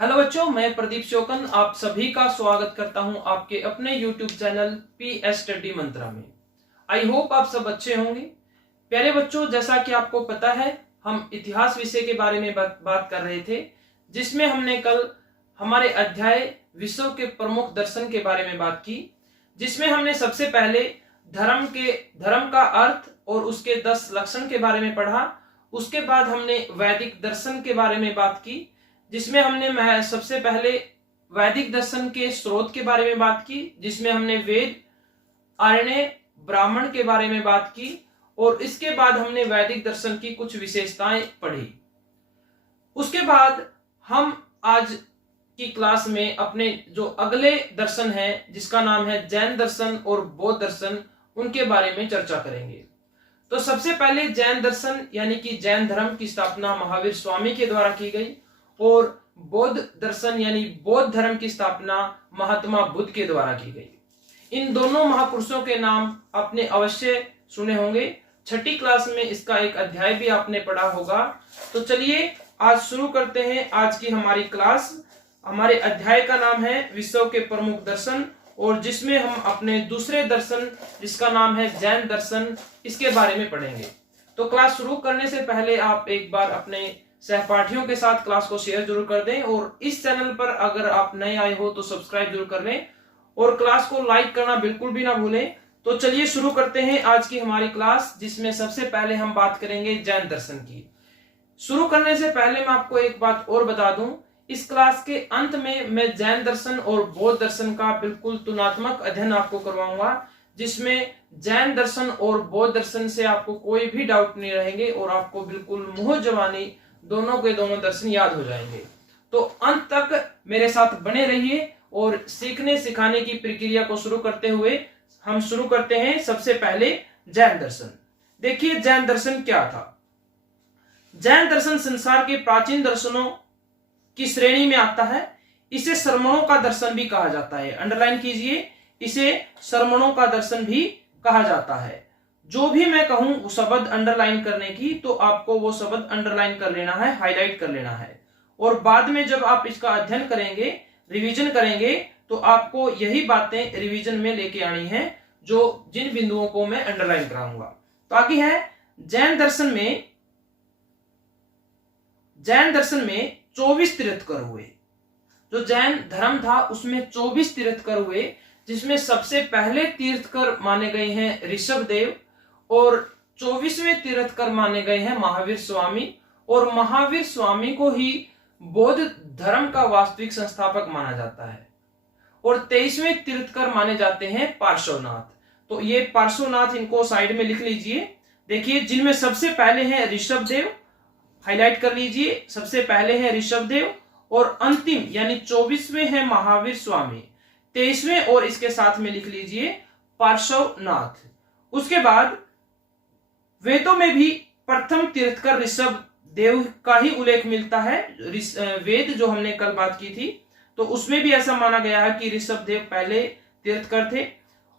Hello बच्चों, मैं प्रदीप शोकन आप सभी का स्वागत करता हूं आपके अपने YouTube चैनल PS स्टडी मंत्रा में। आई होप आप सब अच्छे होंगे। प्यारे बच्चों, जैसा कि आपको पता है, हम इतिहास विषय के बारे में बात कर रहे थे, जिसमें हमने कल हमारे अध्याय विश्व के प्रमुख दर्शन के बारे में बात की, जिसमें हमने सबसे पहले धर्म का अर्थ और उसके 10 लक्षण के बारे में पढ़ा। उसके बाद हमने वैदिक दर्शन के बारे में बात की, जिसमें हमने सबसे पहले वैदिक दर्शन के स्रोत के बारे में बात की, जिसमें हमने वेद, आर्य, ब्राह्मण के बारे में बात की, और इसके बाद हमने वैदिक दर्शन की कुछ विशेषताएं पढ़ी। उसके बाद हम आज की क्लास में अपने जो अगले दर्शन है, जिसका नाम है जैन दर्शन और बौद्ध दर्शन, उनके बारे में चर्चा करेंगे। तो सबसे पहले जैन दर्शन यानी कि जैन धर्म की स्थापना महावीर स्वामी के द्वारा की गई, और बौद्ध दर्शन यानी बौद्ध धर्म की स्थापना महात्मा बुद्ध के द्वारा की गई। इन दोनों महापुरुषों के नाम आपने अवश्य सुने होंगे। छठी क्लास में इसका एक अध्याय भी आपने पढ़ा होगा। तो चलिए आज शुरू करते हैं आज की हमारी क्लास। हमारे अध्याय का नाम है विश्व के प्रमुख दर्शन, और जिसमें हम अपने दूसरे दर्शन, जिसका नाम है जैन दर्शन, इसके बारे में पढ़ेंगे। तो क्लास शुरू करने से पहले आप एक बार अपने सहपाठियों के साथ क्लास को शेयर जरूर कर दें, और इस चैनल पर अगर आप नए आए हो तो सब्सक्राइब जरूर कर लें, और क्लास को लाइक करना बिल्कुल भी ना भूलें। तो चलिए शुरू करते हैं आज की हमारी क्लास, जिसमें सबसे पहले हम बात करेंगे जैन दर्शन की। शुरू करने से पहले मैं आपको एक बात और बता दूं, इस क्लास के अंत में मैं जैन दर्शन और बौद्ध दर्शन का बिल्कुल तुलनात्मक अध्ययन आपको करवाऊंगा, जिसमें जैन दर्शन और बौद्ध दर्शन से आपको कोई भी डाउट नहीं रहेंगे, और आपको बिल्कुल मुंह जबानी दोनों के दोनों दर्शन याद हो जाएंगे। तो अंत तक मेरे साथ बने रहिए, और सीखने सिखाने की प्रक्रिया को शुरू करते हुए हम शुरू करते हैं सबसे पहले जैन दर्शन। देखिए जैन दर्शन क्या था। जैन दर्शन संसार के प्राचीन दर्शनों की श्रेणी में आता है। इसे श्रमणों का दर्शन भी कहा जाता है। अंडरलाइन कीजिए, इसे श्रमणों का दर्शन भी कहा जाता है। जो भी मैं कहूं वो शब्द अंडरलाइन करने की, तो आपको वो शब्द अंडरलाइन कर लेना है, हाईलाइट कर लेना है, और बाद में जब आप इसका अध्ययन करेंगे, रिवीजन करेंगे, तो आपको यही बातें रिवीजन में लेके आनी है, जो जिन बिंदुओं को मैं अंडरलाइन कराऊंगा। तो आगे है जैन दर्शन में 24 तीर्थकर हुए। जो जैन धर्म था उसमें 24 तीर्थकर हुए, जिसमें सबसे पहले तीर्थकर माने गए हैं ऋषभदेव, और 24वें तीर्थकर माने गए हैं महावीर स्वामी, और महावीर स्वामी को ही बौद्ध धर्म का वास्तविक संस्थापक माना जाता है। और 23वें तीर्थकर माने जाते हैं पार्श्वनाथ। तो ये पार्श्वनाथ, इनको साइड में लिख लीजिए। देखिए जिनमें सबसे पहले हैं ऋषभदेव, हाईलाइट कर लीजिए, सबसे पहले है ऋषभदेव, और अंतिम यानी 24वें है महावीर स्वामी, 23वें और इसके साथ में लिख लीजिए पार्श्वनाथ। उसके बाद वेदों में भी प्रथम तीर्थकर ऋषभ देव का ही उल्लेख मिलता है। वेद जो हमने कल बात की थी, तो उसमें भी ऐसा माना गया है कि ऋषभ देव पहले तीर्थकर थे।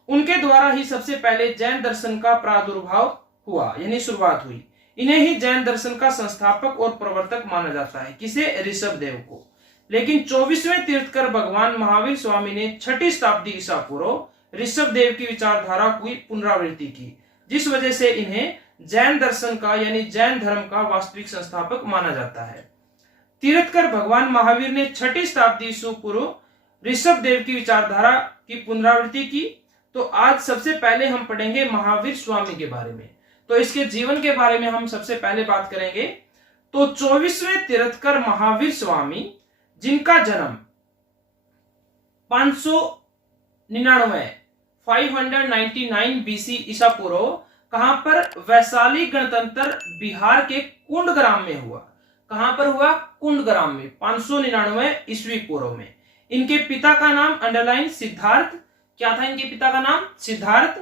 उनके द्वारा ही सबसे पहले जैन दर्शन का प्रादुर्भाव हुआ, यानी शुरुआत हुई। इन्हें ही जैन दर्शन का संस्थापक और प्रवर्तक माना जाता है। किसे? ऋषभ देव को। लेकिन 24वें तीर्थकर भगवान महावीर स्वामी ने 6ठी शताब्दी ईसा पूर्व ऋषभ देव की विचारधारा की पुनरावृत्ति की, जिस वजह से इन्हें जैन दर्शन का यानी जैन धर्म का वास्तविक संस्थापक माना जाता है। तीर्थकर भगवान महावीर ने 6ठी शताब्दी ईसा पूर्व ऋषभ देव की विचारधारा की पुनरावृत्ति की। तो आज सबसे पहले हम पढ़ेंगे महावीर स्वामी के बारे में। तो इसके जीवन के बारे में हम सबसे पहले बात करेंगे। तो 24वें तीर्थकर महावीर स्वामी, जिनका जन्म 599 BC ईसा पूर्व कहां पर? वैशाली गणतंत्र बिहार के कुंडग्राम में हुआ। कहां पर हुआ? कुंडग्राम में, 599 ईस्वी पूर्व में। इनके पिता का नाम अंडरलाइन सिद्धार्थ। क्या था इनके पिता का नाम? सिद्धार्थ।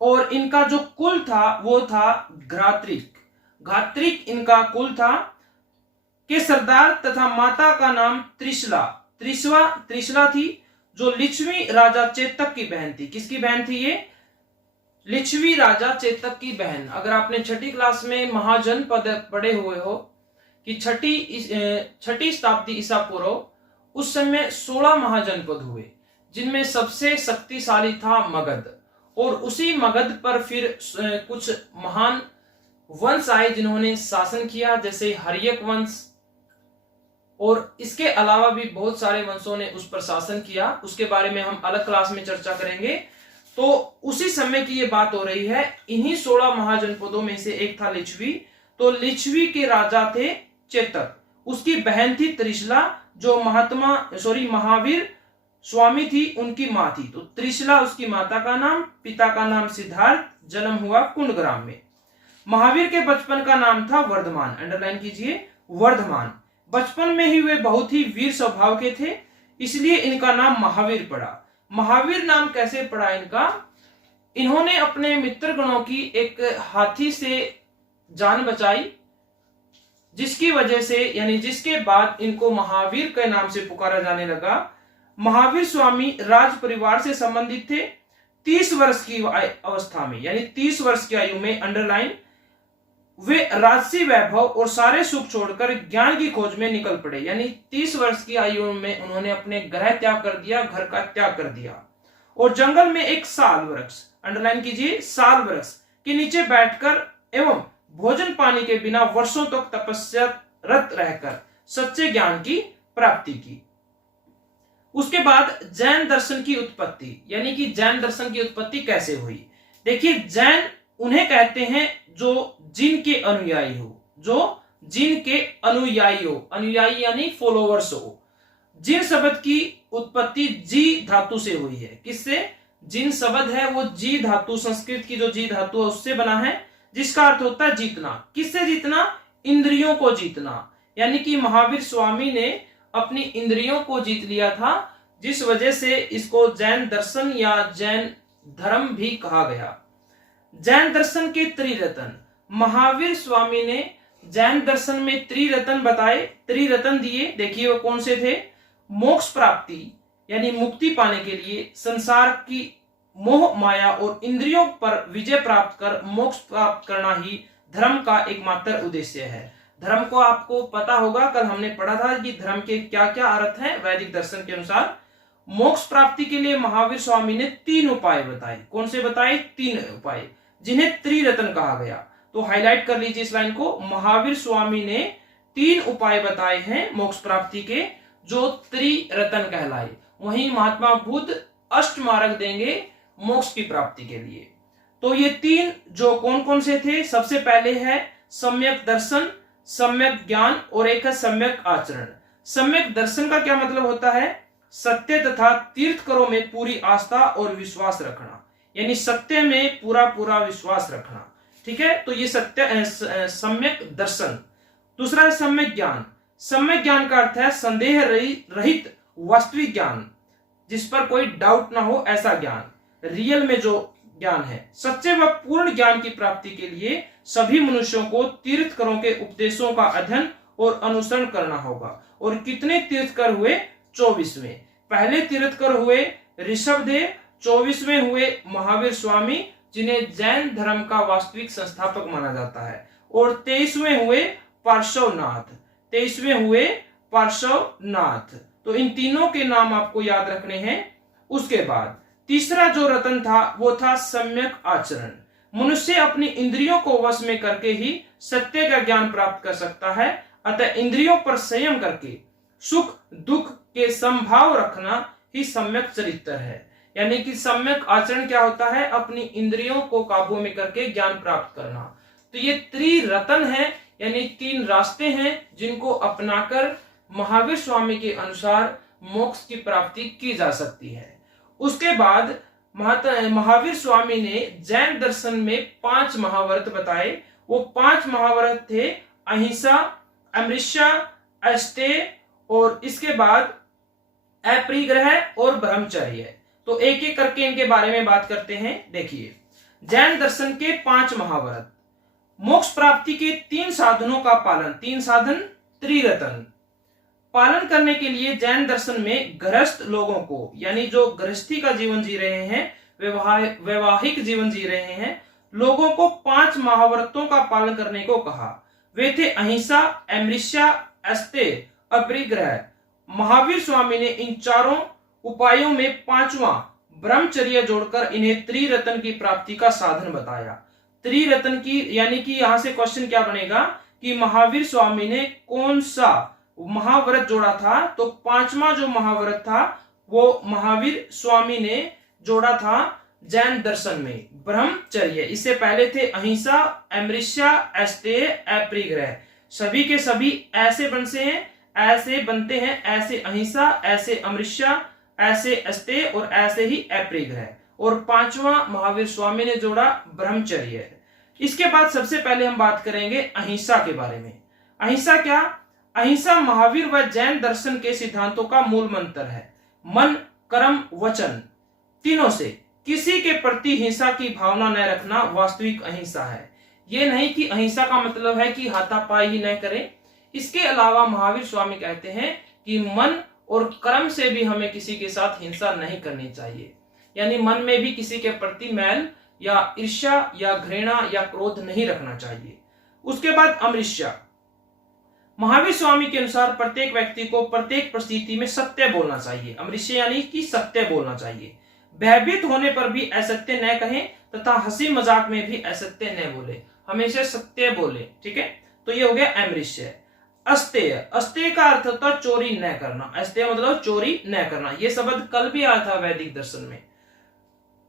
और इनका जो कुल था वो था घात्रिक इनका कुल था के सरदार, तथा माता का नाम त्रिशला थी, जो लिच्छवी राजा चेतक की बहन थी। किसकी बहन थी ये? लिच्छवी राजा चेतक की बहन। अगर आपने 6ठी क्लास में महाजन पद पढ़े हुए हो कि छठी शताब्दी ईसा पूर्व उस समय 16 महाजनपद हुए, जिनमें सबसे शक्तिशाली था मगध। और उसी मगध पर फिर कुछ महान वंश आए जिन्होंने शासन किया, जैसे हर्यक वंश, और इसके अलावा भी बहुत सारे वंशों ने उस पर शासन किया। उसके बारे में हम अलग क्लास में चर्चा करेंगे। तो उसी समय की ये बात हो रही है। इन्हीं 16 महाजनपदों में से एक था लिच्छवी। तो लिच्छवी के राजा थे चेतक, उसकी बहन थी त्रिशला, जो महावीर स्वामी थी, उनकी माँ थी। तो त्रिशला उसकी माता का नाम, पिता का नाम सिद्धार्थ, जन्म हुआ कुंडग्राम में। महावीर के बचपन का नाम था वर्धमान, अंडरलाइन कीजिए, वर्धमान। बचपन में ही वे बहुत ही वीर स्वभाव के थे, इसलिए इनका नाम महावीर पड़ा। महावीर नाम कैसे पड़ा इनका? इन्होंने अपने मित्र गणों की एक हाथी से जान बचाई, जिसकी वजह से यानी जिसके बाद इनको महावीर के नाम से पुकारा जाने लगा। महावीर स्वामी राज परिवार से संबंधित थे। 30 वर्ष की अवस्था में यानी 30 वर्ष की आयु में, अंडरलाइन, वे राजसी वैभव और सारे सुख छोड़कर ज्ञान की खोज में निकल पड़े। यानी 30 वर्ष की आयु में उन्होंने अपने ग्रह त्याग कर दिया, घर का त्याग कर दिया, और जंगल में एक साल वृक्ष, अंडरलाइन कीजिए, साल वृक्ष के नीचे बैठकर एवं भोजन पानी के बिना वर्षों तक तपस्यारत रहकर सच्चे ज्ञान की प्राप्ति की। उसके बाद जैन दर्शन की उत्पत्ति, यानी कि जैन दर्शन की उत्पत्ति कैसे हुई? देखिए, जैन उन्हें कहते हैं जो जिन के अनुयायी हो, जो जिन के अनुयायी हो, अनुयायी यानी फॉलोवर्स हो। जिन शब्द की उत्पत्ति जी धातु से हुई है। किससे? जिन शब्द है वो जी धातु, संस्कृत की जो जी धातु है उससे बना है, जिसका अर्थ होता है जीतना। किससे जीतना? इंद्रियों को जीतना। यानी कि महावीर स्वामी ने अपनी इंद्रियों को जीत लिया था, जिस वजह से इसको जैन दर्शन या जैन धर्म भी कहा गया। जैन दर्शन के त्रिरत्न, महावीर स्वामी ने जैन दर्शन में त्रिरत्न बताए, त्रिरत्न दिए। देखिए वो कौन से थे? मोक्ष प्राप्ति यानी मुक्ति पाने के लिए संसार की मोह माया और इंद्रियों पर विजय प्राप्त कर मोक्ष प्राप्त करना ही धर्म का एकमात्र उद्देश्य है। धर्म को आपको पता होगा, कल हमने पढ़ा था कि धर्म के क्या क्या अर्थ हैं वैदिक दर्शन के अनुसार। मोक्ष प्राप्ति के लिए महावीर स्वामी ने 3 उपाय बताए। कौन से बताए? 3 उपाय, जिन्हें त्रिरत्न कहा गया। तो हाईलाइट कर लीजिए इस लाइन को। महावीर स्वामी ने 3 उपाय बताए हैं मोक्ष प्राप्ति के, जो त्रिरत्न कहलाए। वहीं महात्मा बुद्ध 8 मार्ग देंगे मोक्ष की प्राप्ति के लिए। तो ये 3 जो कौन कौन से थे? सबसे पहले है सम्यक दर्शन, सम्यक ज्ञान और एक है सम्यक आचरण। सम्यक दर्शन का क्या मतलब होता है? सत्य तथा तीर्थकरों में पूरी आस्था और विश्वास रखना, यानी सत्य में पूरा पूरा विश्वास रखना। ठीक है, तो ये सत्य सम्यक दर्शन। दूसरा है सम्यक ज्ञान। सम्यक ज्ञान का अर्थ है संदेह रहित वास्तविक ज्ञान, जिस पर कोई डाउट ना हो, ऐसा ज्ञान, रियल में जो ज्ञान है। सच्चे व पूर्ण ज्ञान की प्राप्ति के लिए सभी मनुष्यों को तीर्थकरों के उपदेशों का अध्ययन और अनुसरण करना होगा। और कितने तीर्थकर हुए? 24वें। पहले तीर्थकर हुए ऋषभदेव, 24वें हुए महावीर स्वामी, जिन्हें जैन धर्म का वास्तविक संस्थापक माना जाता है। और 23वें हुए पार्श्वनाथ, 23वें हुए पार्श्वनाथ। तो इन तीनों के नाम आपको याद रखने हैं। उसके बाद तीसरा जो रत्न था वो था सम्यक आचरण। मनुष्य अपनी इंद्रियों को वश में करके ही सत्य का ज्ञान प्राप्त कर सकता है। अतः इंद्रियों पर संयम करके सुख दुख के समभाव रखना ही सम्यक चरित्र है। यानी कि सम्यक आचरण क्या होता है? अपनी इंद्रियों को काबू में करके ज्ञान प्राप्त करना। तो ये त्रिरत्न है, यानी 3 रास्ते हैं जिनको अपनाकर महावीर स्वामी के अनुसार मोक्ष की प्राप्ति की जा सकती है। उसके बाद महावीर स्वामी ने जैन दर्शन में 5 महाव्रत बताए। वो 5 महाव्रत थे अहिंसा, अमृष्या, अस्तेय और इसके बाद अपरिग्रह और ब्रह्मचर्य। तो एक एक करके इनके बारे में बात करते हैं। देखिए, जैन दर्शन के 5 महाव्रत। मोक्ष प्राप्ति के 3 साधनों का पालन, 3 साधन त्रिरत्न पालन करने के लिए जैन दर्शन में गृहस्थ लोगों को, यानी जो गृहस्थी का जीवन जी रहे हैं, वैवाहिक जीवन जी रहे हैं, लोगों को 5 महाव्रतों का पालन करने को कहा। वे थे अहिंसा, अमृष्या, अस्तेय, अपरिग्रह महावीर स्वामी ने इन चारों उपायों में पांचवा ब्रह्मचर्य जोड़कर इन्हें त्रिरत्न की प्राप्ति का साधन बताया। त्रिरत्न की यानी कि यहां से क्वेश्चन क्या बनेगा कि महावीर स्वामी ने कौन सा महाव्रत जोड़ा था, तो पांचवा जो महाव्रत था वो महावीर स्वामी ने जोड़ा था जैन दर्शन में, ब्रह्मचर्य। इससे पहले थे अहिंसा, अमृष्या, अस्तेय, अपरिग्रह। सभी के सभी ऐसे बनते हैं ऐसे अहिंसा, ऐसे अमृष्या, ऐसे अस्तेय और ऐसे ही अपरिग्रह। और पांचवा महावीर स्वामी ने जोड़ा ब्रह्मचर्य। इसके बाद सबसे पहले हम बात करेंगे अहिंसा के बारे में। अहिंसा क्या? अहिंसा महावीर व जैन दर्शन के सिद्धांतों का मूल मंत्र है। मन, कर्म, वचन तीनों से किसी के प्रति हिंसा की भावना न रखना वास्तविक अहिंसा है। यह नहीं कि अहिंसा का मतलब है कि हाथापाई ही न करें। इसके अलावा महावीर स्वामी कहते हैं कि मन और कर्म से भी हमें किसी के साथ हिंसा नहीं करनी चाहिए, यानी मन में भी किसी के प्रति मैल या ईर्ष्या या घृणा या क्रोध नहीं रखना चाहिए। उसके बाद अमृष्या। महावीर स्वामी के अनुसार प्रत्येक व्यक्ति को प्रत्येक परिस्थिति में सत्य बोलना चाहिए। अमृष्य यानी कि सत्य बोलना चाहिए। भयभीत होने पर भी असत्य न कहें तथा हंसी मजाक में भी असत्य न बोले, हमेशा सत्य बोले। ठीक है, तो ये हो गया अमृष्य। अस्तेय, अस्तेय का अर्थ होता है चोरी न करना। अस्तेय मतलब चोरी न करना। यह शब्द कल भी आया था वैदिक दर्शन में।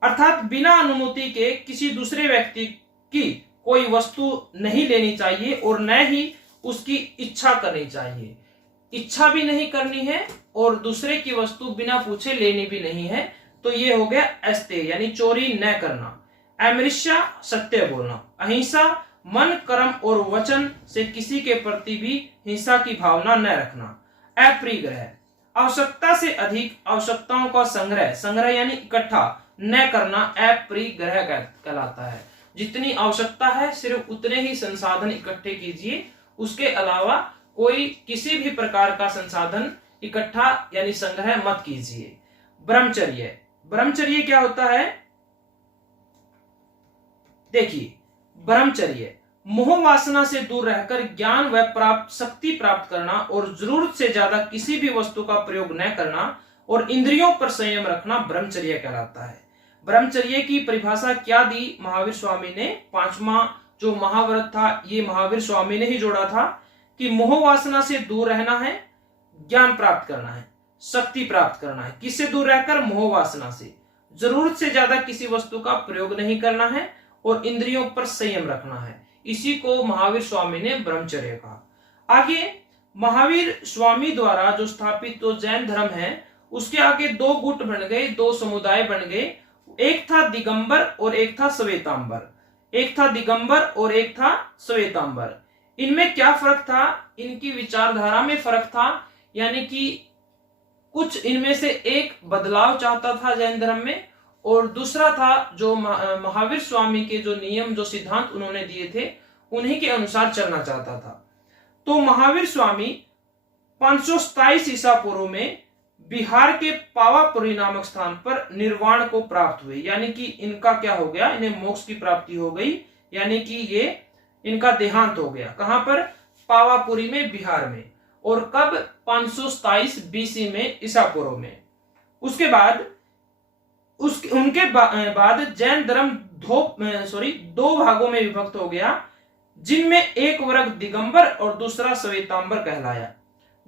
अर्थात बिना अनुमति के किसी दूसरे व्यक्ति की कोई वस्तु नहीं लेनी चाहिए और न ही उसकी इच्छा करनी चाहिए। इच्छा भी नहीं करनी है और दूसरे की वस्तु बिना पूछे लेनी भी नहीं है। तो ये हो गया अस्तेय यानी चोरी न करना। अमृष्या सत्य बोलना। अहिंसा मन, कर्म और वचन से किसी के प्रति भी हिंसा की भावना न रखना। अपरिग्रह आवश्यकता से अधिक आवश्यकताओं का संग्रह यानी इकट्ठा न करना अपरिग्रह कहलाता है। जितनी आवश्यकता है सिर्फ उतने ही संसाधन इकट्ठे कीजिए, उसके अलावा कोई किसी भी प्रकार का संसाधन इकट्ठा यानी संग्रह मत कीजिए। ब्रह्मचर्य, ब्रह्मचर्य क्या होता है? देखिए, ब्रह्मचर्य मोह वासना से दूर रहकर ज्ञान व शक्ति प्राप्त करना और जरूरत से ज्यादा किसी भी वस्तु का प्रयोग न करना और इंद्रियों पर संयम रखना ब्रह्मचर्य कहलाता है। ब्रह्मचर्य की परिभाषा क्या दी महावीर स्वामी ने? पांचवा जो महाव्रत था ये महावीर स्वामी ने ही जोड़ा था कि मोह वासना से दूर रहना है, ज्ञान प्राप्त करना है, शक्ति प्राप्त करना है। किससे दूर रहकर? मोह वासना से। जरूरत से ज्यादा किसी वस्तु का प्रयोग नहीं करना है और इंद्रियों पर संयम रखना है। इसी को महावीर स्वामी ने ब्रह्मचर्य कहा। आगे महावीर स्वामी द्वारा जो स्थापित तो जैन धर्म है उसके आगे दो गुट बन गए, दो समुदाय बन गए। एक था दिगंबर और एक था श्वेतांबर। एक था दिगंबर और एक था श्वेतांबर। इनमें क्या फर्क था? इनकी विचारधारा में फर्क था, यानी कि कुछ इनमें से एक बदलाव चाहता था जैन धर्म में और दूसरा था जो महावीर स्वामी के जो नियम जो सिद्धांत उन्होंने दिए थे उन्हीं के अनुसार चलना चाहता था। तो महावीर स्वामी 527 ईसा पूर्व में बिहार के पावापुरी नामक स्थान पर निर्वाण को प्राप्त हुए, यानी कि इनका क्या हो गया? इन्हें मोक्ष की प्राप्ति हो गई, यानी कि ये इनका देहांत हो गया। कहां पर? पावापुरी में, बिहार में। और कब? 527 बीसी में, ईसा पूर्व में। उसके बाद उनके बाद जैन धर्म दो भागों में विभक्त हो गया, जिनमें एक वर्ग दिगंबर और दूसरा श्वेतांबर कहलाया।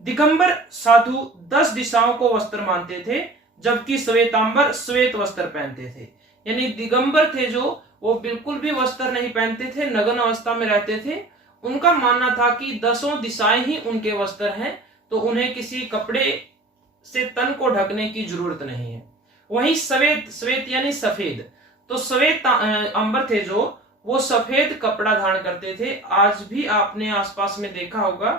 दिगंबर साधु 10 दिशाओं को वस्त्र मानते थे, जबकि श्वेतांबर श्वेत वस्त्र पहनते थे। यानी दिगंबर थे जो वो बिल्कुल भी वस्त्र नहीं पहनते थे, नग्न अवस्था में रहते थे। उनका मानना था कि 10 दिशाएं ही उनके वस्त्र हैं, तो उन्हें किसी कपड़े से तन को ढकने की जरूरत नहीं है। वहीं श्वेत यानी सफेद, तो श्वेत अंबर थे जो वो सफेद कपड़ा धारण करते थे। आज भी आपने आसपास में देखा होगा,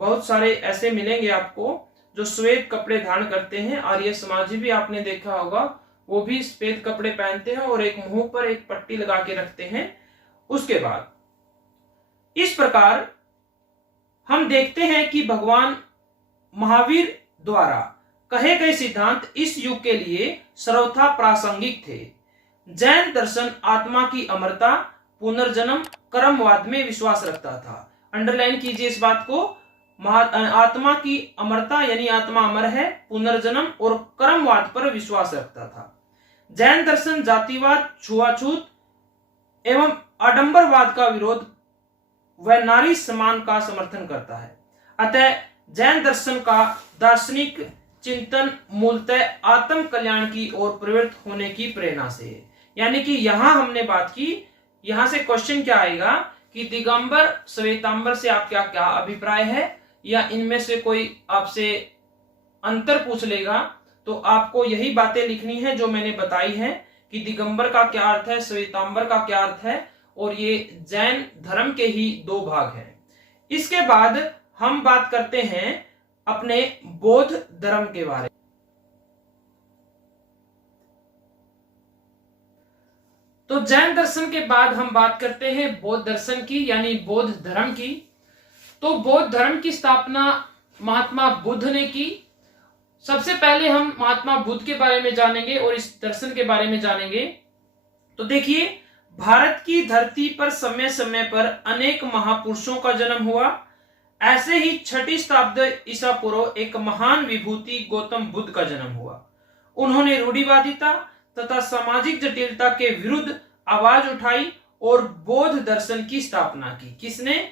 बहुत सारे ऐसे मिलेंगे आपको जो श्वेत कपड़े धारण करते हैं। आर्य समाजी भी आपने देखा होगा, वो भी श्वेत कपड़े पहनते हैं और एक मुंह पर एक पट्टी लगा के रखते हैं। उसके बाद इस प्रकार हम देखते हैं कि भगवान महावीर द्वारा कहे गए सिद्धांत इस युग के लिए सर्वथा प्रासंगिक थे। जैन दर्शन आत्मा की अमरता, पुनर्जन्म, कर्मवाद में विश्वास रखता था। अंडरलाइन कीजिए इस बात को। आत्मा की अमरता यानी आत्मा अमर है, पुनर्जन्म और कर्मवाद पर विश्वास रखता था। जैन दर्शन जातिवाद, छुआछूत एवं आडंबरवाद का विरोध व नारी सम्मान का समर्थन करता है। अतः जैन दर्शन का दार्शनिक चिंतन मूलतः आत्म कल्याण की ओर प्रवृत्त होने की प्रेरणा से है। यानी कि यहां हमने बात की, यहां से क्वेश्चन क्या आएगा कि दिगंबर श्वेतांबर से आपका क्या अभिप्राय है, या इनमें से कोई आपसे अंतर पूछ लेगा तो आपको यही बातें लिखनी है जो मैंने बताई है कि दिगंबर का क्या अर्थ है, श्वेतांबर का क्या अर्थ है, और ये जैन धर्म के ही दो भाग हैं। इसके बाद हम बात करते हैं अपने बौद्ध धर्म के बारे में। तो जैन दर्शन के बाद हम बात करते हैं बौद्ध दर्शन की यानी बौद्ध धर्म की। तो बौद्ध धर्म की स्थापना महात्मा बुद्ध ने की। सबसे पहले हम महात्मा बुद्ध के बारे में जानेंगे और इस दर्शन के बारे में जानेंगे। तो देखिए, भारत की धरती पर समय समय पर अनेक महापुरुषों का जन्म हुआ। ऐसे ही 6वीं शताब्दी ईसा पूर्व एक महान विभूति गौतम बुद्ध का जन्म हुआ। उन्होंने रूढ़िवादिता तथा सामाजिक जटिलता के विरुद्ध आवाज उठाई और बौद्ध दर्शन की स्थापना की। किसने?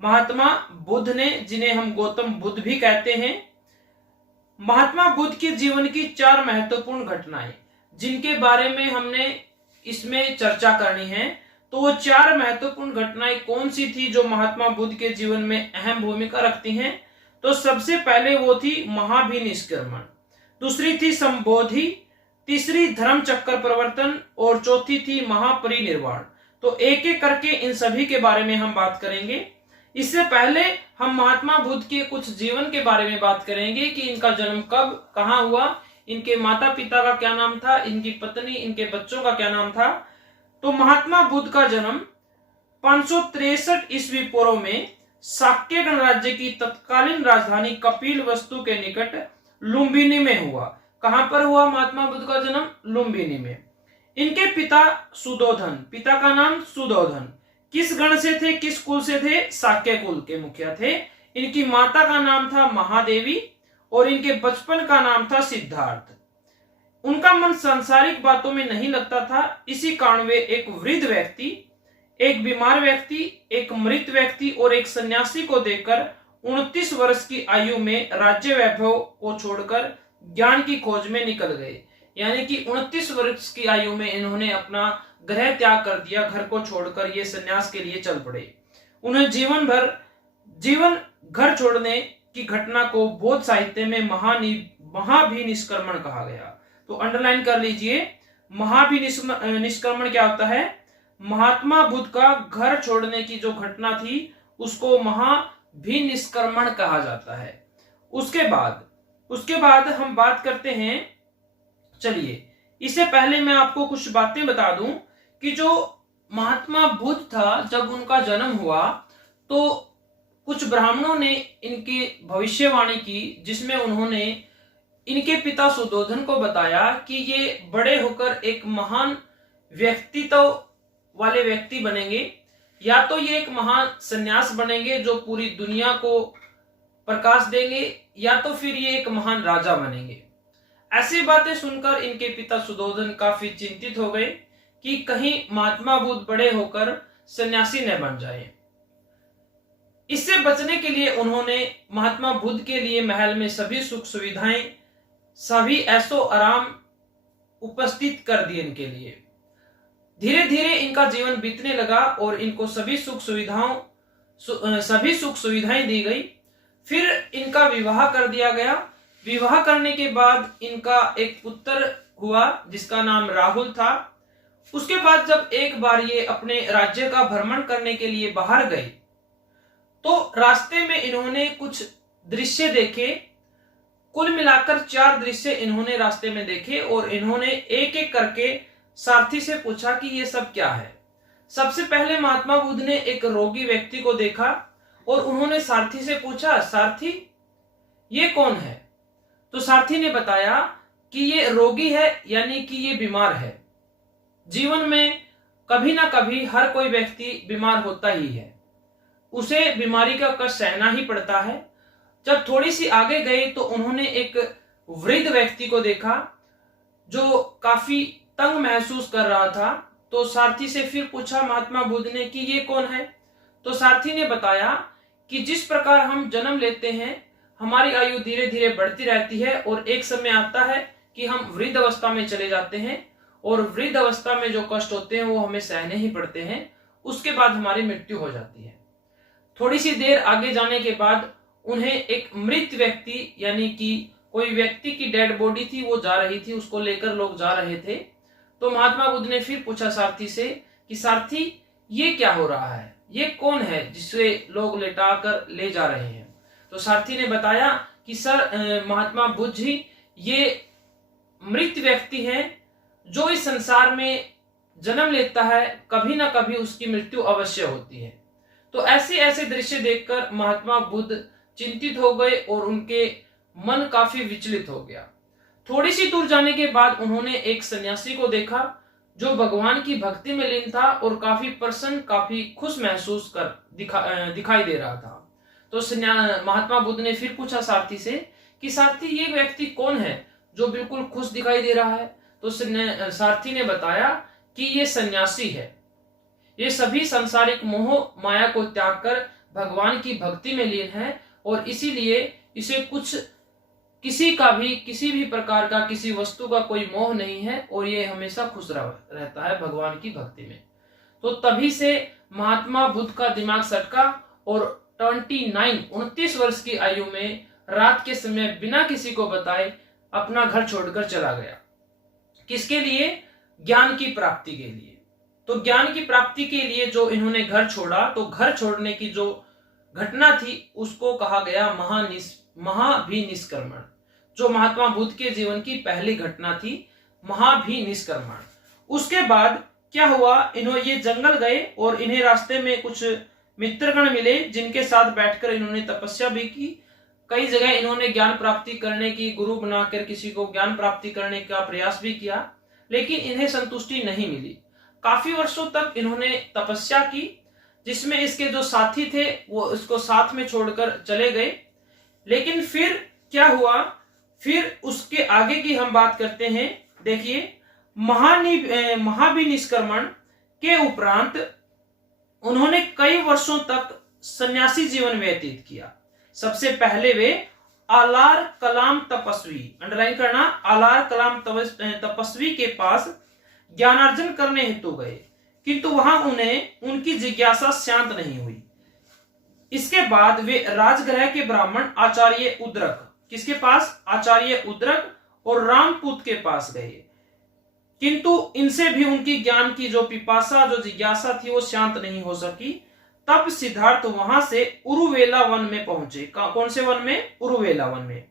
महात्मा बुद्ध ने, जिन्हें हम गौतम बुद्ध भी कहते हैं। महात्मा बुद्ध के जीवन की 4 महत्वपूर्ण घटनाएं जिनके बारे में हमने इसमें चर्चा करनी है। तो वो 4 महत्वपूर्ण घटनाएं कौन सी थी जो महात्मा बुद्ध के जीवन में अहम भूमिका रखती हैं? तो सबसे पहले वो थी महाभिनिष्क्रमण, दूसरी थी संबोधि, तीसरी धर्म चक्कर परिवर्तन और चौथी थी महापरिनिर्वाण। तो एक एक करके इन सभी के बारे में हम बात करेंगे। इससे पहले हम महात्मा बुद्ध के कुछ जीवन के बारे में बात करेंगे कि इनका जन्म कब, कहां हुआ, इनके माता पिता का क्या नाम था, इनकी पत्नी, इनके बच्चों का क्या नाम था। तो महात्मा बुद्ध का जन्म 563 ईस्वी पूर्व में शाक्य गणराज्य की तत्कालीन राजधानी कपिलवस्तु के निकट लुम्बिनी में हुआ। कहां पर हुआ महात्मा बुद्ध का जन्म? लुम्बिनी में। इनके पिता सुदोधन, पिता का नाम सुदोधन, किस गण से थे, किस कुल से थे? शाक्य कुल के मुखिया थे। इनकी माता का नाम था महादेवी और इनके बचपन का नाम था सिद्धार्थ। उनका मन सांसारिक बातों में नहीं लगता था। इसी कारण वे एक वृद्ध व्यक्ति, एक बीमार व्यक्ति, एक मृत व्यक्ति और एक सन्यासी को देखकर 29 वर्ष की आयु में राज्य वैभव को छोड़कर ज्ञान की खोज में निकल गए। यानी कि 29 वर्ष की आयु में इन्होंने अपना गृह त्याग कर दिया, घर को छोड़कर ये सन्यास के लिए चल पड़े। उन्हें जीवन घर छोड़ने की घटना को बौद्ध साहित्य में महाभिनिष्क्रमण कहा गया। तो अंडरलाइन कर लीजिए, महाभिनिष्क्रमण क्या होता है? महात्मा बुद्ध का घर छोड़ने की जो घटना थी उसको महाभिनिष्क्रमण कहा जाता है। उसके बाद हम बात करते हैं, चलिए इससे पहले मैं आपको कुछ बातें बता दूं कि जो महात्मा बुद्ध था जब उनका जन्म हुआ तो कुछ ब्राह्मणों ने इनकी भविष्यवाणी की, जिसमें उन्होंने इनके पिता सुदोधन को बताया कि ये बड़े होकर एक महान व्यक्तित्व वाले व्यक्ति बनेंगे, या तो ये एक महान सन्यास बनेंगे जो पूरी दुनिया को प्रकाश देंगे, या तो फिर ये एक महान राजा बनेंगे। ऐसी बातें सुनकर इनके पिता सुदोधन काफी चिंतित हो गए कि कहीं महात्मा बुद्ध बड़े होकर सन्यासी न बन जाए। इससे बचने के लिए उन्होंने महात्मा बुद्ध के लिए महल में सभी सुख सुविधाएं, सभी ऐशो आराम उपस्थित कर दिए इनके लिए। धीरे धीरे इनका जीवन बीतने लगा और इनको सभी सुख सुविधाएं दी गई। फिर इनका विवाह कर दिया गया। विवाह करने के बाद इनका एक पुत्र हुआ जिसका नाम राहुल था। उसके बाद जब एक बार ये अपने राज्य का भ्रमण करने के लिए बाहर गए तो रास्ते में इन्होंने कुछ दृश्य देखे। कुल मिलाकर 4 दृश्य इन्होंने रास्ते में देखे और इन्होंने एक एक करके सारथी से पूछा कि ये सब क्या है। सबसे पहले महात्मा बुद्ध ने एक रोगी व्यक्ति को देखा और उन्होंने सारथी से पूछा, सारथी ये कौन है? तो सारथी ने बताया कि ये रोगी है, यानी कि ये बीमार है। जीवन में कभी ना कभी हर कोई व्यक्ति बीमार होता ही है, उसे बीमारी का कष्ट सहना ही पड़ता है। जब थोड़ी सी आगे गए तो उन्होंने एक वृद्ध व्यक्ति को देखा जो काफी तंग महसूस कर रहा था। तो सारथी से फिर पूछा महात्मा बुद्ध ने कि ये कौन है। तो सारथी ने बताया कि जिस प्रकार हम जन्म लेते हैं, हमारी आयु धीरे धीरे बढ़ती रहती है और एक समय आता है कि हम वृद्ध अवस्था में चले जाते हैं और वृद्ध अवस्था में जो कष्ट होते हैं वो हमें सहने ही पड़ते हैं, उसके बाद हमारी मृत्यु हो जाती है। थोड़ी सी देर आगे जाने के बाद उन्हें एक मृत व्यक्ति, यानी कि कोई व्यक्ति की डेड बॉडी थी, वो जा रही थी, उसको लेकर लोग जा रहे थे। तो महात्मा बुद्ध ने फिर पूछा सारथी से कि सारथी ये क्या हो रहा है, ये कौन है जिसे लोग लेटाकर ले जा रहे हैं। तो सारथी ने बताया कि सर महात्मा बुद्ध जी, ये मृत व्यक्ति हैं जो इस संसार में जन्म लेता है, कभी ना कभी उसकी मृत्यु अवश्य होती है। तो ऐसे ऐसे दृश्य देखकर महात्मा बुद्ध चिंतित हो गए और उनके मन काफी विचलित हो गया। थोड़ी सी दूर जाने के बाद उन्होंने एक सन्यासी को देखा जो भगवान की भक्ति में लीन था और काफी प्रसन्न, काफी खुश महसूस कर दिखाई दे रहा था। तो महात्मा बुद्ध ने फिर पूछा सारथी से कि सारथी ये व्यक्ति कौन है जो बिल्कुल खुश दिखाई दे रहा है। तो सारथी ने बताया कि ये सन्यासी है, ये सभी सांसारिक मोह माया को त्याग कर भगवान की भक्ति में लीन है और इसीलिए इसे किसी भी प्रकार का, किसी वस्तु का कोई मोह नहीं है और ये हमेशा खुश रहता है भगवान की भक्ति में। तो तभी से महात्मा बुद्ध का दिमाग सटका और 29 वर्ष की आयु में रात के समय बिना किसी को बताए अपना घर छोड़कर चला गया। किसके लिए? ज्ञान की प्राप्ति के लिए। तो ज्ञान की प्राप्ति के लिए जो इन्होंने घर छोड़ा, तो घर छोड़ने की जो घटना थी उसको कहा गया महाभिनिष्क्रमण, जो महात्मा बुद्ध के जीवन की पहली घटना थी, महाभिनिष्क्रमण। उसके बाद क्या हुआ, ये जंगल गए और इन्हें रास्ते में कुछ मित्रगण मिले जिनके साथ बैठकर इन्होंने तपस्या भी की। कई जगह इन्होंने ज्ञान प्राप्ति करने की, गुरु बनाकर किसी को ज्ञान प्राप्ति करने का प्रयास भी किया, लेकिन इन्हें संतुष्टि नहीं मिली। काफी वर्षों तक इन्होंने तपस्या की, जिसमें इसके जो साथी थे वो इसको साथ में छोड़कर चले गए। लेकिन फिर क्या हुआ, फिर उसके आगे की हम बात करते हैं। देखिए, महाभिनिष्क्रमण के उपरांत उन्होंने कई वर्षों तक सन्यासी जीवन व्यतीत किया। सबसे पहले वे आलार कलाम तपस्वी, अंडरलाइन करना, आलार कलाम तपस्वी के पास ज्ञानार्जन करने हेतु गए, किंतु वहां उन्हें उनकी जिज्ञासा शांत नहीं हुई। इसके बाद वे राजगृह के ब्राह्मण आचार्य उद्रक, किसके पास? आचार्य उद्रक और रामपूत के पास गए, किंतु इनसे भी उनकी ज्ञान की जो पिपासा, जो जिज्ञासा थी वो शांत नहीं हो सकी। तब सिद्धार्थ वहां से उरुवेला वन में पहुंचे। कौन से वन में? उरुवेला वन में।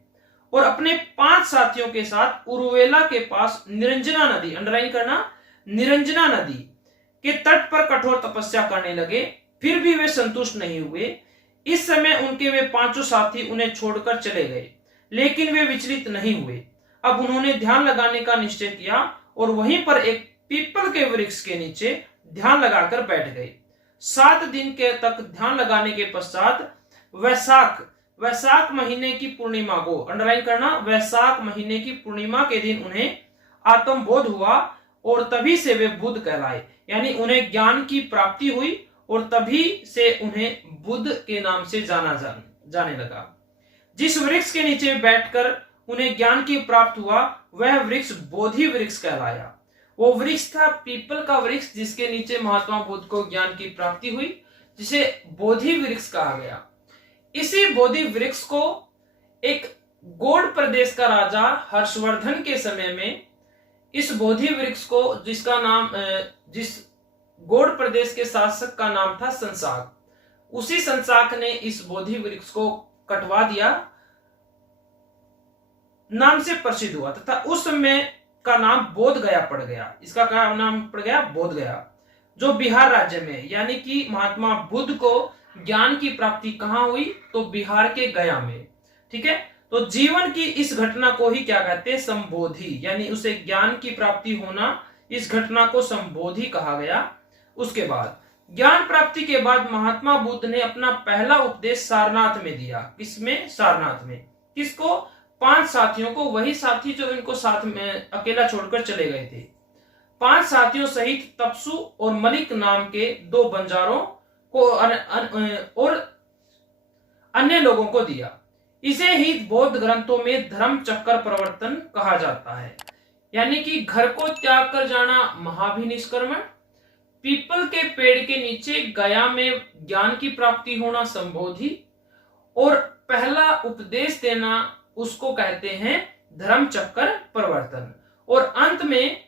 और अपने 5 साथियों के साथ उरुवेला के पास निरंजना नदी, अंडरलाइन करना, निरंजना नदी के तट पर कठोर तपस्या करने लगे। फिर भी वे संतुष्ट नहीं हुए। इस समय उनके वे 5 साथी उन्हें छोड़कर चले गए, लेकिन वे विचलित नहीं हुए। अब उन्होंने ध्यान लगाने का निश्चय किया और वहीं पर एक पीपल के वृक्ष के नीचे ध्यान लगाकर बैठ गए। 7 दिन के तक ध्यान लगाने के पश्चात वैशाख महीने की पूर्णिमा को, अंडरलाइन करना, वैशाख महीने की पूर्णिमा के दिन उन्हें आत्मबोध हुआ और तभी से वे बुद्ध कहलाए, यानी उन्हें ज्ञान की प्राप्ति हुई और तभी से उन्हें बुद्ध के नाम से जाने लगा। जिस वृक्ष के नीचे बैठकर उन्हें ज्ञान की प्राप्त हुआ वह वृक्ष बोधि वृक्ष कहलाया। वो वृक्ष था पीपल का वृक्ष, जिसके नीचे महात्मा बुद्ध को ज्ञान की प्राप्ति हुई, जिसे बोधि वृक्ष कहा गया। इसी बोधि वृक्ष को एक गौड़ प्रदेश का राजा हर्षवर्धन के समय में इस बोधि वृक्ष को, जिस गौड़ प्रदेश के शासक का नाम था संसाक, उसी संसाक ने इस बोधि वृक्ष को कटवा दिया, नाम से प्रसिद्ध हुआ तथा उस समय का नाम बोध गया पड़ गया। इसका क्या नाम पड़ गया? बोध गया, जो बिहार राज्य में, यानी कि महात्मा बुद्ध को ज्ञान की प्राप्ति कहां हुई? तो बिहार के गया में। ठीक है, तो जीवन की इस घटना को ही क्या कहते हैं? संबोधि, यानी उसे ज्ञान की प्राप्ति होना, इस घटना को संबोधि कहा गया। उसके बाद ज्ञान प्राप्ति के बाद महात्मा बुद्ध ने अपना पहला उपदेश सारनाथ में दिया। किसमें? सारनाथ में। किसको? 5 साथियों को, वही साथी जो इनको साथ में अकेला छोड़कर चले गए थे। 5 साथियों सहित तपसु और मलिक नाम के 2 बंजारों को और अन्य लोगों को दिया। इसे ही बौद्ध ग्रंथों में धर्म चक्कर प्रवर्तन कहा जाता है। यानी कि घर को त्याग कर जाना महाभिनिष्क्रमण, पीपल के पेड़ के नीचे गया में ज्ञान की प्राप्ति होना संबोधि, और पहला उपदेश देना उसको कहते हैं धर्म चक्कर प्रवर्तन। और अंत में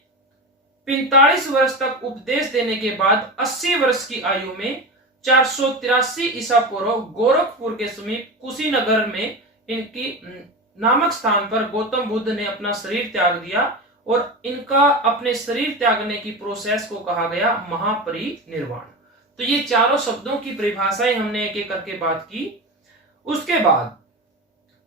45 वर्ष तक उपदेश देने के बाद 80 वर्ष की आयु में 483 ईसा पूर्व गोरखपुर के समीप कुशीनगर में इनकी नामक स्थान पर गौतम बुद्ध ने अपना शरीर त्याग दिया, और इनका अपने शरीर त्यागने की प्रोसेस को कहा गया महापरिनिर्वाण। तो ये चारों शब्दों की परिभाषाएं हमने एक एक करके बात की।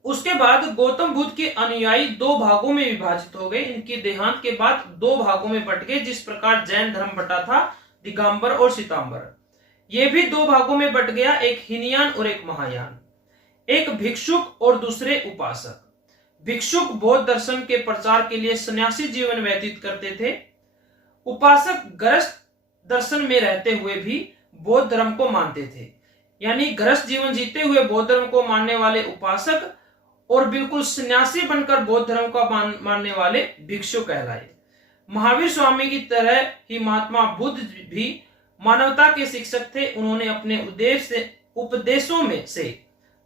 उसके बाद गौतम बुद्ध के अनुयायी 2 भागों में विभाजित हो गए। इनके देहांत के बाद 2 भागों में बट गए, जिस प्रकार जैन धर्म बटा था दिगंबर और श्वेतांबर। ये भी 2 भागों में बट गया, एक हीनयान और एक महायान, एक भिक्षुक और दूसरे उपासक। भिक्षुक बौद्ध दर्शन के प्रचार के लिए सन्यासी जीवन व्यतीत करते थे। उपासक गृहस्थ दर्शन में रहते हुए भी बौद्ध धर्म को मानते थे। यानी गृहस्थ जीवन जीते हुए बौद्ध धर्म को मानने वाले उपासक और बिल्कुल सन्यासी बनकर बौद्ध धर्म को मानने वाले भिक्षु कहलाए। महावीर स्वामी की तरह ही महात्मा बुद्ध भी मानवता के शिक्षक थे। उन्होंने अपने उपदेशों में से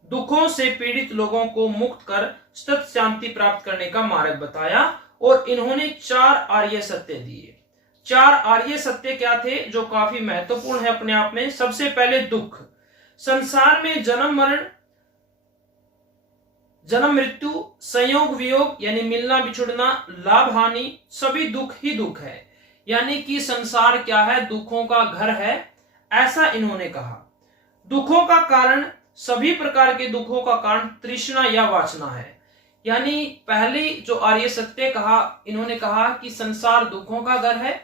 दुखों से पीड़ित लोगों को मुक्त कर सत शांति प्राप्त करने का मार्ग बताया, और इन्होंने 4 आर्य सत्य दिए। 4 आर्य सत्य क्या थे जो काफी महत्वपूर्ण है अपने आप में? सबसे पहले दुख। संसार में जन्म मरण, जन्म मृत्यु, संयोग वियोग यानी मिलना बिछुड़ना, लाभ हानि, सभी दुख ही दुख है। यानी कि संसार क्या है? दुखों का घर है, ऐसा इन्होंने कहा। दुखों का कारण, सभी प्रकार के दुखों का कारण तृष्णा या वासना है। यानी पहली जो आर्य सत्य कहा, इन्होंने कहा कि संसार दुखों का घर है।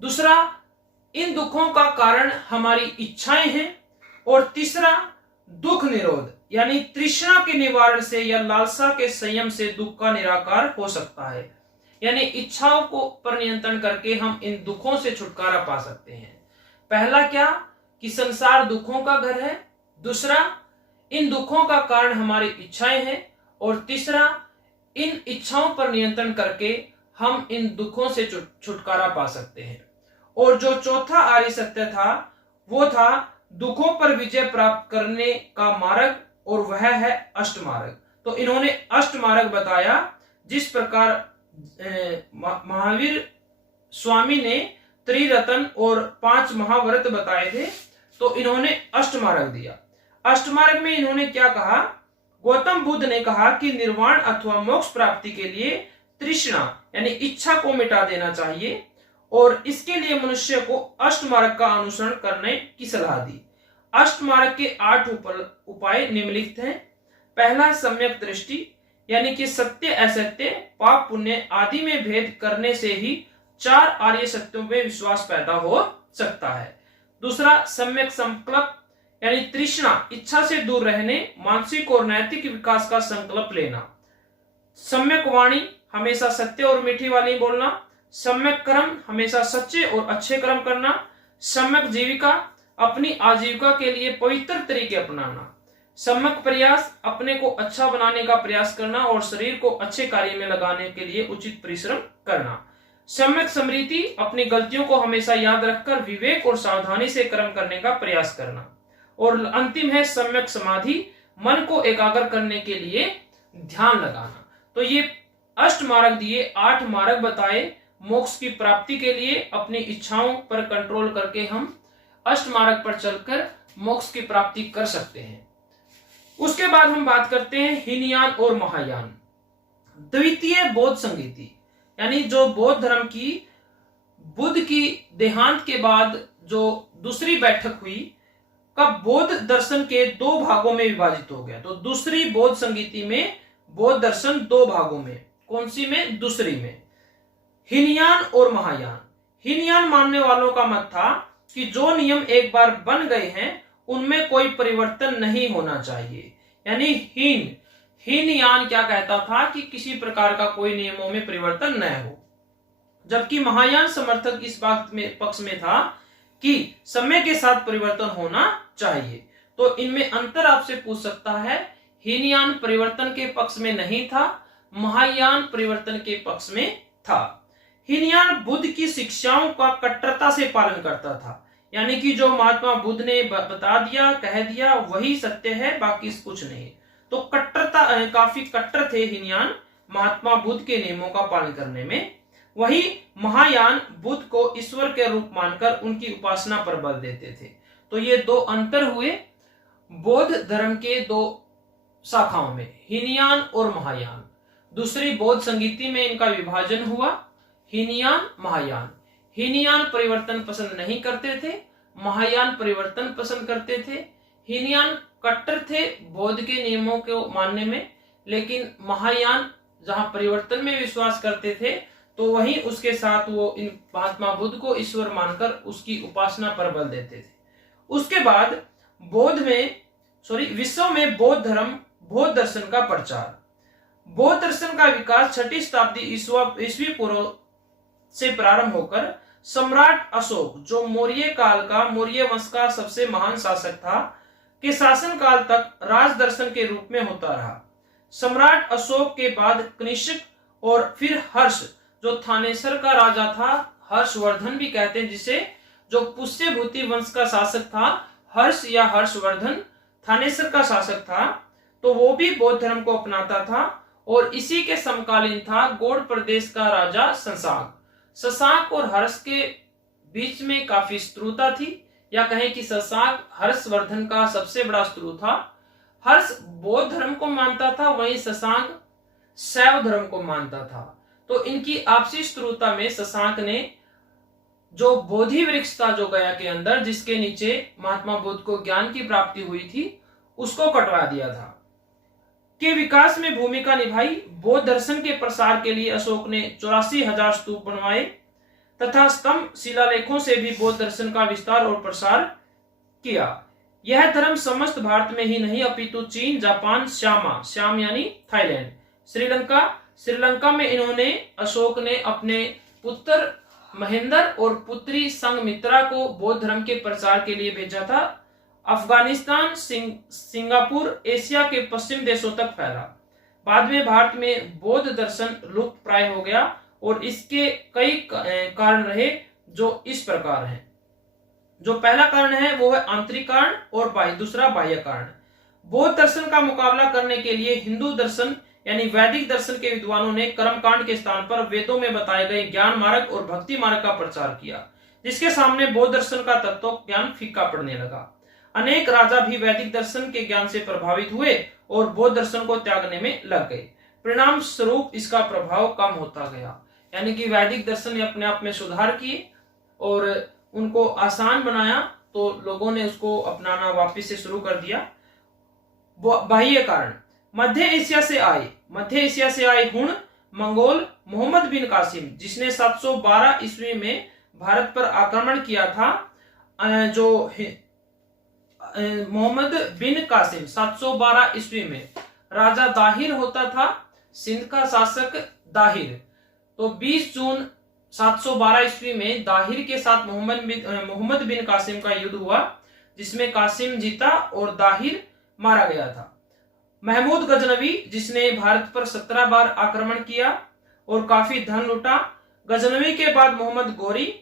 दूसरा, इन दुखों का कारण हमारी इच्छाएं हैं। और तीसरा, दुख निरोध यानी तृष्णा के निवारण से या लालसा के संयम से दुख का निराकार हो सकता है। यानी इच्छाओं को पर नियंत्रण करके हम इन दुखों से छुटकारा पा सकते हैं। पहला क्या? कि संसार दुखों का घर है। दूसरा, इन दुखों का कारण हमारी इच्छाएं हैं। और तीसरा, इन इच्छाओं पर नियंत्रण करके हम इन दुखों से छुटकारा पा सकते हैं। और जो चौथा आर्य सत्य था वो था दुखों पर विजय प्राप्त करने का मार्ग, और वह है अष्टमार्ग। तो इन्होंने अष्टमार्ग बताया। जिस प्रकार महावीर स्वामी ने त्रिरत्न और 5 महाव्रत बताए थे, तो इन्होंने अष्टमार्ग दिया। अष्टमार्ग में इन्होंने क्या कहा? गौतम बुद्ध ने कहा कि निर्वाण अथवा मोक्ष प्राप्ति के लिए तृष्णा यानी इच्छा को मिटा देना चाहिए, और इसके लिए मनुष्य को अष्टमार्ग का अनुसरण करने की सलाह दी। अष्टमार्ग के 8 उपाय निम्नलिखित हैं। पहला, सम्यक दृष्टि यानी कि सत्य असत्य पाप पुण्य आदि में भेद करने से ही 4 आर्य सत्यों में विश्वास पैदा हो सकता है। दूसरा, सम्यक संकल्प यानी तृष्णा इच्छा से दूर रहने, मानसिक और नैतिक विकास का संकल्प लेना। सम्यक वाणी हमेशा सत्य और मीठी वाली बोलना। सम्यक कर्म हमेशा सच्चे और अच्छे कर्म करना। सम्यक जीविका अपनी आजीविका के लिए पवित्र तरीके अपनाना। सम्यक प्रयास अपने को अच्छा बनाने का प्रयास करना और शरीर को अच्छे कार्य में लगाने के लिए उचित परिश्रम करना। सम्यक स्मृति अपनी गलतियों को हमेशा याद रखकर विवेक और सावधानी से कर्म करने का प्रयास करना। और अंतिम है सम्यक समाधि, मन को एकाग्र करने के लिए ध्यान लगाना। तो ये अष्टमार्ग दिए, 8 मार्ग बताए मोक्ष की प्राप्ति के लिए। अपनी इच्छाओं पर कंट्रोल करके हम अष्टमार्ग पर चलकर मोक्ष की प्राप्ति कर सकते हैं। उसके बाद हम बात करते हैं हीनयान और महायान। द्वितीय बौद्ध संगीति यानी जो बौद्ध धर्म की बुद्ध की देहांत के बाद जो दूसरी बैठक हुई का बौद्ध दर्शन के 2 भागों में विभाजित हो गया। तो दूसरी बौद्ध संगीति में बौद्ध दर्शन 2 भागों में, कौन सी में? दूसरी में। हीनयान और महायान। हीनयान मानने वालों का मत था कि जो नियम एक बार बन गए हैं उनमें कोई परिवर्तन नहीं होना चाहिए। यानी हीनयान क्या कहता था कि किसी प्रकार का कोई नियमों में परिवर्तन न हो, जबकि महायान समर्थक इस बात में पक्ष में था कि समय के साथ परिवर्तन होना चाहिए। तो इनमें अंतर आपसे पूछ सकता है। हीनयान परिवर्तन के पक्ष में नहीं था, महायान परिवर्तन के पक्ष में था। हीनयान बुद्ध की शिक्षाओं का कट्टरता से पालन करता था, यानी कि जो महात्मा बुद्ध ने बता दिया, कह दिया, वही सत्य है, बाकी कुछ नहीं। तो कट्टरता, काफी कट्टर थे हीनयान महात्मा बुद्ध के नियमों का पालन करने में। वही महायान बुद्ध को ईश्वर के रूप मानकर उनकी उपासना पर बल देते थे। तो ये दो अंतर हुए बौद्ध धर्म के दो शाखाओं में, हीनयान और महायान। दूसरी बौद्ध संगीति में इनका विभाजन हुआ, हीनयान महायान। हीनयान परिवर्तन पसंद नहीं करते थे, महायान परिवर्तन पसंद करते थे। हीनयान कट्टर थे बौद्ध के नियमों को मानने में, लेकिन महायान जहां परिवर्तन में विश्वास करते थे तो वहीं उसके साथ वो इन महात्मा बुद्ध को ईश्वर मानकर उसकी उपासना पर बल देते थे। उसके बाद विश्व में बौद्ध दर्शन का प्रचार। बौद्ध दर्शन का विकास 6ठी शताब्दी ईस्वी पूर्व से प्रारंभ होकर सम्राट अशोक, जो मौर्य वंश का सबसे महान शासक था, के शासन काल तक राज दर्शन के रूप में होता रहा। सम्राट अशोक के बाद कनिष्क और फिर हर्ष, जो थानेसर का राजा था, हर्षवर्धन भी कहते हैं जिसे, जो पुष्यभूति वंश का शासक था, हर्ष या हर्षवर्धन थानेसर का शासक था, तो वो भी बौद्ध धर्म को अपनाता था। और इसी के समकालीन था गौड़ प्रदेश का राजा शशांक और हर्ष के बीच में काफी शत्रुता थी, या कहें कि शशांक हर्षवर्धन का सबसे बड़ा शत्रु था। हर्ष बौद्ध धर्म को मानता था, वहीं शशांक शैव धर्म को मानता था। तो इनकी आपसी शत्रुता में शशांक ने जो बोधि वृक्ष था जो गया के अंदर, जिसके नीचे महात्मा बुद्ध को ज्ञान की प्राप्ति हुई थी, उसको कटवा दिया था। के विकास में भूमिका निभाई। बौद्ध दर्शन के प्रसार के लिए अशोक ने 84,000 स्तूप बनवाए तथा स्तंभ शिलालेखों से भी बौद्ध दर्शन का विस्तार और प्रसार किया। यह धर्म समस्त भारत में ही नहीं अपितु चीन, जापान, श्याम यानी थाईलैंड, श्रीलंका में अशोक ने अपने पुत्र महेंद्र और पुत्री संघमित्रा को बौद्ध धर्म के प्रचार के लिए भेजा था। अफगानिस्तान, सिंगापुर, एशिया के पश्चिम देशों तक फैला। बाद में भारत में बौद्ध दर्शन लुप्त प्राय हो गया और इसके कई कारण रहे, जो इस प्रकार हैं। जो पहला कारण है वो है आंतरिक कारण और दूसरा बाह्य कारण। बौद्ध दर्शन का मुकाबला करने के लिए हिंदू दर्शन यानी वैदिक दर्शन के विद्वानों ने कर्मकांड के स्थान पर वेदों में बताए गए ज्ञान मार्ग और भक्ति मार्ग का प्रचार किया, जिसके सामने बौद्ध दर्शन का तत्व ज्ञान फीका पड़ने लगा। अनेक राजा भी वैदिक दर्शन के ज्ञान से प्रभावित हुए और बौद्ध दर्शन को त्यागने में लग गए। परिणाम स्वरूप इसका प्रभाव कम होता गया, यानी कि वैदिक दर्शन ने अपने आप में सुधार किए और उनको आसान बनाया, तो लोगों ने उसको अपनाना वापिस से शुरू कर दिया। बाह्य कारण मध्य एशिया से आए हुण, मंगोल, मोहम्मद बिन कासिम, जिसने 712 ईस्वी में भारत पर आक्रमण किया था। जो मोहम्मद बिन कासिम 712 ईस्वी में, राजा दाहिर होता था, सिंध का शासक दाहिर। तो 20 जून 712 ईस्वी में दाहिर के साथ मोहम्मद बिन कासिम का युद्ध हुआ, जिसमें कासिम जीता और दाहिर मारा गया था। महमूद गजनवी, जिसने भारत पर 17 बार आक्रमण किया और काफी धन लूटा। गजनवी के बाद मोहम्मद गौरी,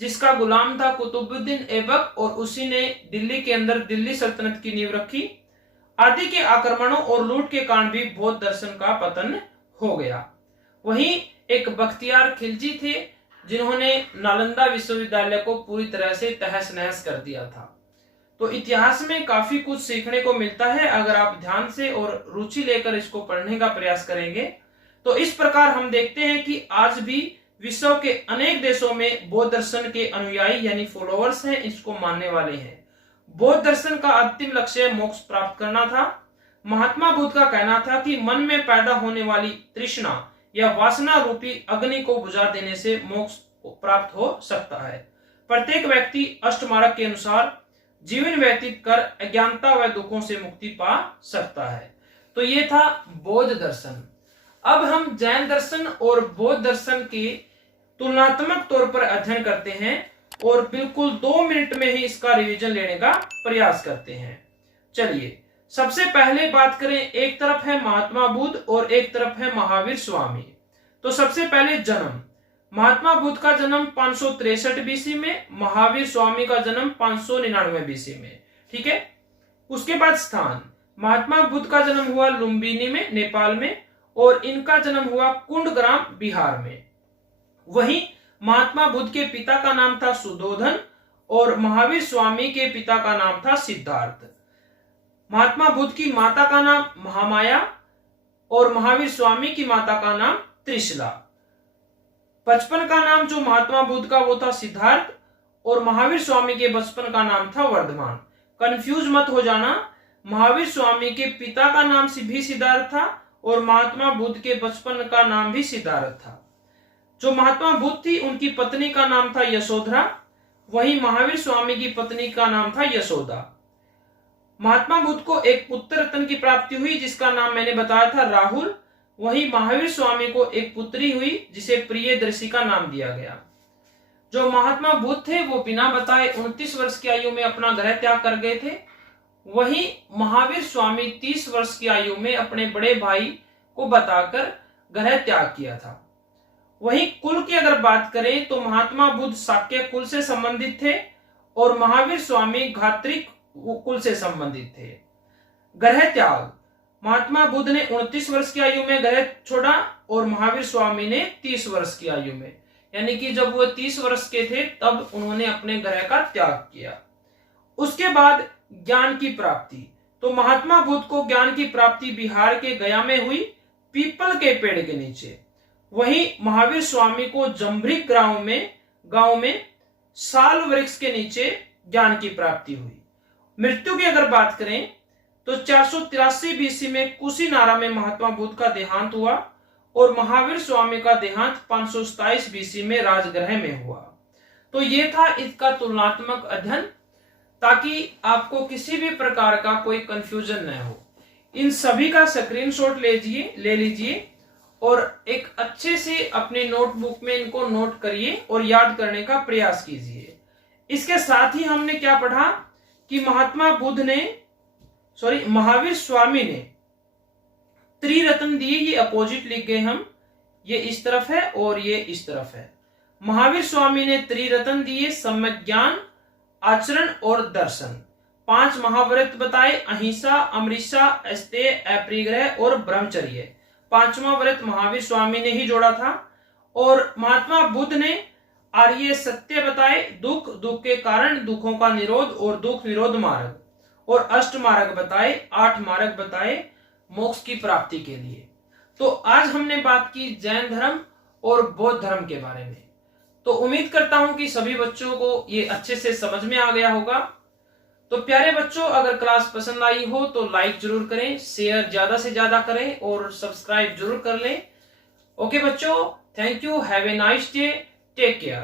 जिसका गुलाम था कुतुबुद्दीन ऐबक, और उसी ने दिल्ली के अंदर दिल्ली सल्तनत की नींव रखी। आदि के आक्रमणों और लूट के कारण भी बौद्ध दर्शन का पतन हो गया। वहीं एक बख्तियार खिलजी थे, जिन्होंने नालंदा विश्वविद्यालय को पूरी तरह से तहस नहस कर दिया था। तो इतिहास में काफी कुछ सीखने को मिलता है अगर आप ध्यान से और रुचि लेकर इसको पढ़ने का प्रयास करेंगे। तो इस प्रकार हम देखते हैं कि आज भी विश्व के अनेक देशों में बौद्ध दर्शन के अनुयायी यानी फॉलोअर्स हैं, इसको मानने वाले हैं। बौद्ध दर्शन का अंतिम लक्ष्य मोक्ष प्राप्त करना था। महात्मा बुद्ध का कहना था कि मन में पैदा होने वाली तृष्णा या वासना रूपी अग्नि को बुझा देने से मोक्ष प्राप्त हो सकता है। प्रत्येक व्यक्ति अष्टमार्ग के अनुसार जीवन व्यतीत कर अज्ञानता व दुखों से मुक्ति पा सकता है। तो ये था बौद्ध दर्शन। अब हम जैन दर्शन और बौद्ध दर्शन की तुलनात्मक तौर पर अध्ययन करते हैं और बिल्कुल 2 मिनट में ही इसका रिवीजन लेने का प्रयास करते हैं। चलिए सबसे पहले बात करें, एक तरफ है महात्मा बुद्ध और एक तरफ है महावीर स्वामी। तो सबसे पहले जन्म, महात्मा बुद्ध का जन्म 563 बीसी में, महावीर स्वामी का जन्म 599 बीसी में। ठीक है। उसके बाद स्थान, महात्मा बुद्ध का जन्म हुआ लुम्बिनी में नेपाल में और इनका जन्म हुआ कुंडग्राम बिहार में। वहीं महात्मा बुद्ध के पिता का नाम था सुधोधन और महावीर स्वामी के पिता का नाम था सिद्धार्थ। महात्मा बुद्ध की माता का नाम महामाया और महावीर स्वामी की माता का नाम त्रिशला। बचपन का नाम जो महात्मा बुद्ध का वो था सिद्धार्थ और महावीर स्वामी के बचपन का नाम था वर्धमान। कंफ्यूज मत हो जाना, महावीर स्वामी के पिता का नाम भी सिद्धार्थ था और महात्मा बुद्ध के बचपन का नाम भी सिद्धार्थ था। जो महात्मा बुद्ध थी उनकी पत्नी का नाम था यशोधरा, वहीं महावीर स्वामी की पत्नी का नाम था यशोदा। महात्मा बुद्ध को एक पुत्र रत्न की प्राप्ति हुई जिसका नाम मैंने बताया था राहुल, वहीं महावीर स्वामी को एक पुत्री हुई जिसे प्रियदर्शी का नाम दिया गया। जो महात्मा बुद्ध थे वो बिना बताए 29 वर्ष की आयु में अपना ग्रह त्याग कर गए थे, वहीं महावीर स्वामी 30 वर्ष की आयु में अपने बड़े भाई को बताकर ग्रह त्याग किया था। वहीं कुल की अगर बात करें तो महात्मा बुद्ध शाक्य कुल से संबंधित थे और महावीर स्वामी घात्रिक कुल से संबंधित थे। ग्रह त्याग, महात्मा बुद्ध ने 29 वर्ष की आयु में ग्रह छोड़ा और महावीर स्वामी ने 30 वर्ष की आयु में, यानी कि जब वो 30 वर्ष के थे तब उन्होंने अपने ग्रह का त्याग किया। उसके बाद ज्ञान की प्राप्ति, तो महात्मा बुद्ध को ज्ञान की प्राप्ति बिहार के गया में हुई पीपल के पेड़ के नीचे। वहीं महावीर स्वामी को जम्भरिक गांव में साल वृक्ष के नीचे ज्ञान की प्राप्ति हुई। मृत्यु की अगर बात करें तो 483 बीसी में कुशीनारा में महात्मा बुद्ध का देहांत हुआ और महावीर स्वामी का देहांत 527 बीसी में राजगृह में हुआ। तो ये था इसका तुलनात्मक अध्ययन, ताकि आपको किसी भी प्रकार का कोई कंफ्यूजन न हो। इन सभी का स्क्रीनशॉट ले लीजिए और एक अच्छे से अपने नोटबुक में इनको नोट करिए और याद करने का प्रयास कीजिए। इसके साथ ही हमने क्या पढ़ा कि महावीर स्वामी ने त्रिरत्न दिए, ये अपोजिट लिख गए हम, ये इस तरफ है और ये इस तरफ है। महावीर स्वामी ने त्रिरत्न दिए, सम्यक ज्ञान, आचरण और दर्शन। 5 महाव्रत बताए, अहिंसा, अमृता, अस्तेय, अपरिग्रह और ब्रह्मचर्य। 5वां व्रत महावीर स्वामी ने ही जोड़ा था। और महात्मा बुद्ध ने आर्य सत्य बताए, दुख के कारण, दुखों का निरोध और दुख निरोध मार्ग, और अष्ट मार्ग बताए, 8 मार्ग बताए मोक्ष की प्राप्ति के लिए। तो आज हमने बात की जैन धर्म और बौद्ध धर्म के बारे में। तो उम्मीद करता हूं कि सभी बच्चों को ये अच्छे से समझ में आ गया होगा। तो प्यारे बच्चों, अगर क्लास पसंद आई हो तो लाइक जरूर करें, शेयर ज्यादा से ज्यादा करें और सब्सक्राइब जरूर कर लें। ओके बच्चों, thank you, have a nice day, take care.